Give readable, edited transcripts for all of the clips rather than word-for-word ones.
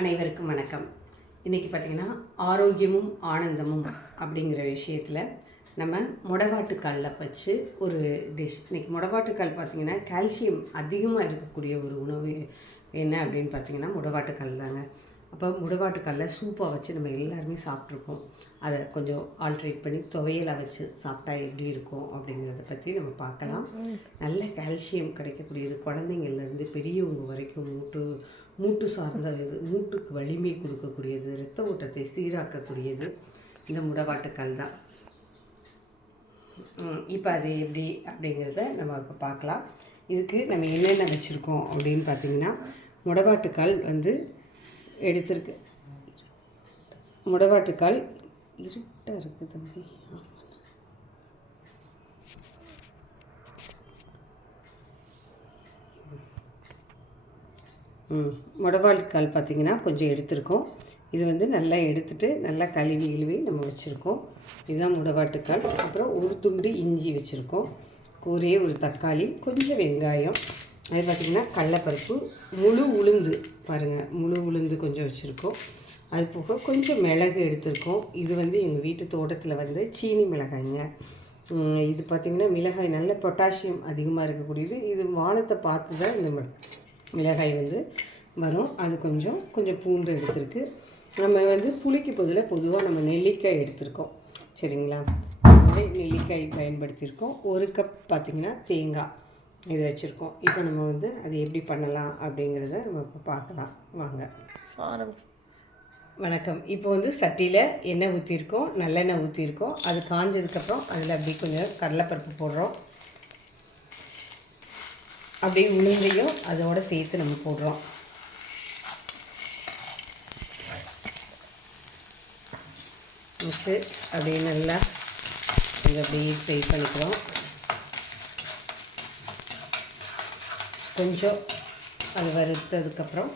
அனைவருக்கும் வணக்கம். இன்றைக்கி பார்த்திங்கன்னா ஆரோக்கியமும் ஆனந்தமும் அப்படிங்கிற விஷயத்தில் நம்ம முடவாட்டுக்காலில் வச்சு ஒரு டிஷ். இன்றைக்கி முடவாட்டுக்கால் பார்த்திங்கன்னா கால்சியம் அதிகமாக இருக்கக்கூடிய ஒரு உணவு என்ன அப்படின்னு பார்த்திங்கன்னா முடவாட்டுக்கால் தாங்க. அப்போ முடவாட்டுக்காலில் சூப்பாக வச்சு நம்ம எல்லாருமே சாப்பிட்ருக்கோம். அதை கொஞ்சம் ஆல்ட்ரேட் பண்ணி துவையலை வச்சு சாப்பிட்டா எப்படி இருக்கும் அப்படிங்கிறத பற்றி நம்ம பார்க்கலாம். நல்ல கால்சியம் கிடைக்கக்கூடியது, குழந்தைங்கள்லேருந்து பெரியவங்க வரைக்கும் மூட்டு சார்ந்த இது, மூட்டுக்கு வலிமை கொடுக்கக்கூடியது, இரத்த ஓட்டத்தை சீராக்கக்கூடியது இந்த முடவாட்டுக்கால் தான். இப்போ அது எப்படி அப்படிங்கிறத நம்ம இப்போ பார்க்கலாம். இதுக்கு நம்ம என்னென்ன வச்சுருக்கோம் அப்படின்னு பார்த்திங்கன்னா, முடவாட்டுக்கால் எடுத்துருக்கு. முடவாட்டுக்கால் இருட்டாக இருக்குது தம்பி. முடவாட்டுக்கால் பார்த்திங்கன்னா கொஞ்சம் எடுத்துருக்கோம். இது நல்லா எடுத்துகிட்டு நல்லா கழுவி நம்ம வச்சுருக்கோம். இதுதான் முடவாட்டுக்கால். அப்புறம் ஒரு துண்டு இஞ்சி வச்சுருக்கோம், ஒரே ஒரு தக்காளி, கொஞ்சம் வெங்காயம், அது பார்த்திங்கன்னா கடலைப்பருப்பு, முழு உளுந்து பாருங்கள், முழு உளுந்து கொஞ்சம் வச்சுருக்கோம். அது போக கொஞ்சம் மிளகு எடுத்துருக்கோம். இது எங்கள் வீட்டு தோட்டத்தில் சீனி மிளகாய்ங்க. இது பார்த்திங்கன்னா மிளகாய் நல்ல பொட்டாசியம் அதிகமாக இருக்கக்கூடியது. இது வானத்தை பார்த்து தான் இந்த மிளகாய் வரும். அது கொஞ்சம் பூண்டு எடுத்துருக்கு. நம்ம புளிக்கு பொதுவாக நம்ம நெல்லிக்காய் எடுத்துருக்கோம், சரிங்களா? நெல்லிக்காய் பயன்படுத்தியிருக்கோம். ஒரு கப் பார்த்திங்கன்னா தேங்காய் இது வச்சுருக்கோம். இப்போ நம்ம அது எப்படி பண்ணலாம் அப்படிங்கிறத நம்ம இப்போ பார்க்கலாம் வாங்க. வணக்கம். இப்போ சட்டியில் எண்ணெய் ஊற்றிருக்கோம், நல்லெண்ணெய் ஊற்றிருக்கோம். அது காஞ்சதுக்கப்புறம் அதில் அப்படி கொஞ்சம் கடலைப்பருப்பு போடுறோம். அப்படியே உளுந்தையும் அதோடு சேர்த்து நம்ம போடுறோம். வச்சு அப்படியே நல்லா கொஞ்சம் அப்படியே ஃப்ரை பண்ணிக்கிறோம். கொஞ்சம் அது வறுத்ததுக்கப்புறம்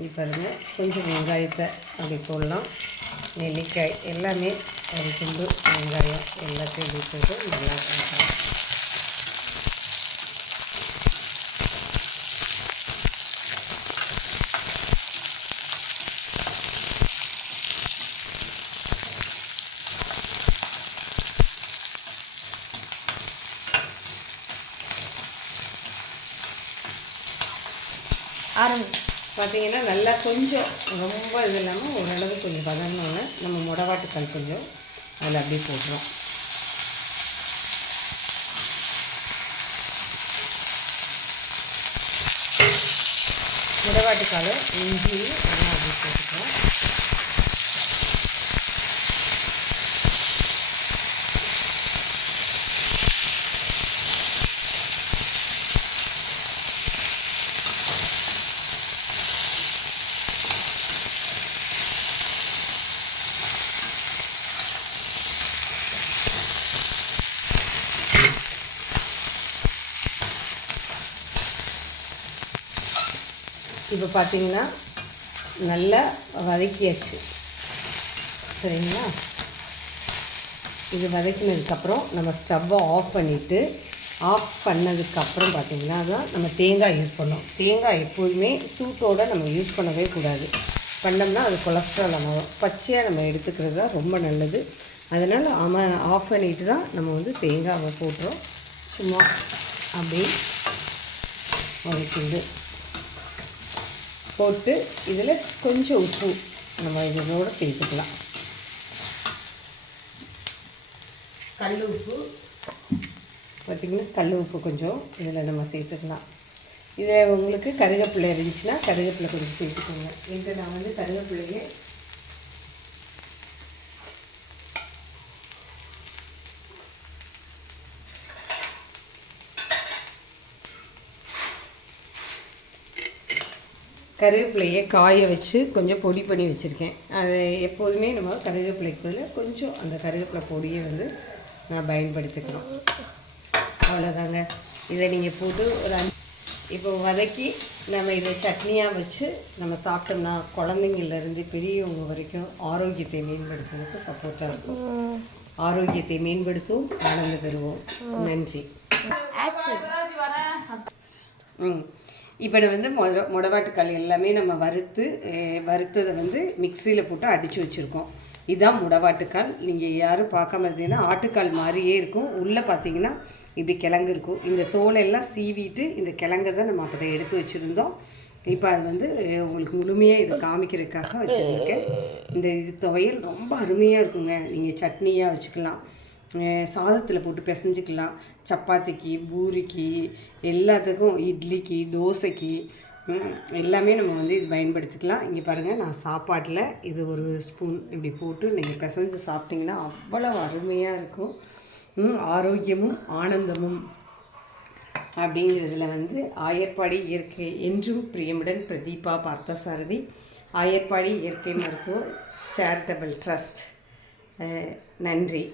இது பாருங்கள், கொஞ்சம் வெங்காயத்தை அப்படி போடலாம். நெல்லிக்காய் எல்லாமே அது துண்டு வெங்காயம் எல்லாத்தையும் போட்டு நல்லா பண்ணுறோம். பார்த்திங்கன்னா நல்லா கொஞ்சம் ரொம்ப இது இல்லாமல் ஓரளவு கொஞ்சம் வதங்கினோன்னே நம்ம முடவாட்டுக்கால் கொஞ்சம் அதில் அப்படியே போடுறோம். முடவாட்டுக்கால் இஞ்சியும் நல்லா அப்படியே போட்டுக்கிறோம். இப்போ பார்த்திங்கன்னா நல்லா வதக்கியாச்சு, சரிங்களா? இது வதக்கினதுக்கப்புறம் நம்ம ஸ்டவ்வை ஆஃப் பண்ணிவிட்டு, ஆஃப் பண்ணதுக்கப்புறம் பார்த்திங்கன்னா தான் நம்ம தேங்காய் யூஸ் பண்ணோம். தேங்காய் எப்போதுமே சூட்டோடு நம்ம யூஸ் பண்ணவே கூடாது. பண்ணோம்னா அது கொலஸ்ட்ரால் ஆகும். பச்சையாக நம்ம எடுத்துக்கிறது தான் ரொம்ப நல்லது. அதனால் ஆஃப் பண்ணிவிட்டு தான் நம்ம தேங்காவை போட்டுறோம். சும்மா அப்படியே வதக்கிது போட்டு இதில் கொஞ்சம் உப்பு நம்ம இதோட சேர்த்துக்கலாம். கல் உப்பு பார்த்திங்கன்னா, கல் உப்பு கொஞ்சம் இதில் நம்ம சேர்த்துக்கலாம். இதில் உங்களுக்கு கருவேப்பிலை இருந்துச்சுன்னா கருவேப்பிலை கொஞ்சம் சேர்த்துக்கோங்க. என்கிட்ட நான் கருவேப்பிலையே காய வச்சு கொஞ்சம் பொடி பண்ணி வச்சுருக்கேன். அது எப்போதுமே நம்ம கருவேப்பிலைக்கு பதில் கொஞ்சம் அந்த கருவேப்பிலை பொடியை நான் பயன்படுத்திக்கிறோம். அவ்வளோதாங்க. இதை நீங்கள் போட்டு இப்போ வதக்கி நம்ம இதை சட்னியாக வச்சு நம்ம சாப்பிட்டோம்னா குழந்தைங்கள்லேருந்து பெரியவங்க வரைக்கும் ஆரோக்கியத்தை மேம்படுத்துறதுக்கு சப்போர்ட்டாக இருக்கும். ஆரோக்கியத்தை மேம்படுத்தும், ஆனந்த பெறுவோம். நன்றி. இப்போ நான் வந்து முடவாட்டுக்கால் எல்லாமே நம்ம வறுத்ததை வந்து மிக்சியில் போட்டு அடித்து வச்சுருக்கோம். இதுதான் முடவாட்டுக்கால். நீங்கள் யாரும் பார்க்காம இருந்தீங்கன்னா ஆட்டுக்கால் மாதிரியே இருக்கும். உள்ளே பார்த்தீங்கன்னா இப்படி கிழங்கு இருக்கும். இந்த தோலெல்லாம் சீவிட்டு இந்த கிழங்கை தான் நம்ம அப்போ எடுத்து வச்சுருந்தோம். இப்போ அது வந்து உங்களுக்கு முழுமையாக இதை காமிக்கிறதுக்காக வச்சுருக்கேன். இந்த துவையல் ரொம்ப அருமையாக இருக்குங்க. நீங்கள் சட்னியாக வச்சுக்கலாம், சாதத்தில் போட்டு பிசைஞ்சிக்கலாம், சப்பாத்திக்கு, பூரிக்கு, எல்லாத்துக்கும், இட்லிக்கு, தோசைக்கு எல்லாமே நம்ம வந்து இது பயன்படுத்திக்கலாம். இங்கே பாருங்கள், நான் சாப்பாட்டில் இது ஒரு ஸ்பூன் இப்படி போட்டு நீங்கள் பிசைஞ்சு சாப்பிட்டிங்கன்னா அவ்வளோ அருமையாக இருக்கும். ஆரோக்கியமும் ஆனந்தமும் அப்படிங்கிறதுல வந்து ஆயர்பாடி இயற்கை என்றும் பிரியமுடன் பிரதீபா பார்த்தசாரதி, ஆயர்பாடி இயற்கை மருத்துவ சேரிட்டபிள் ட்ரஸ்ட். நன்றி.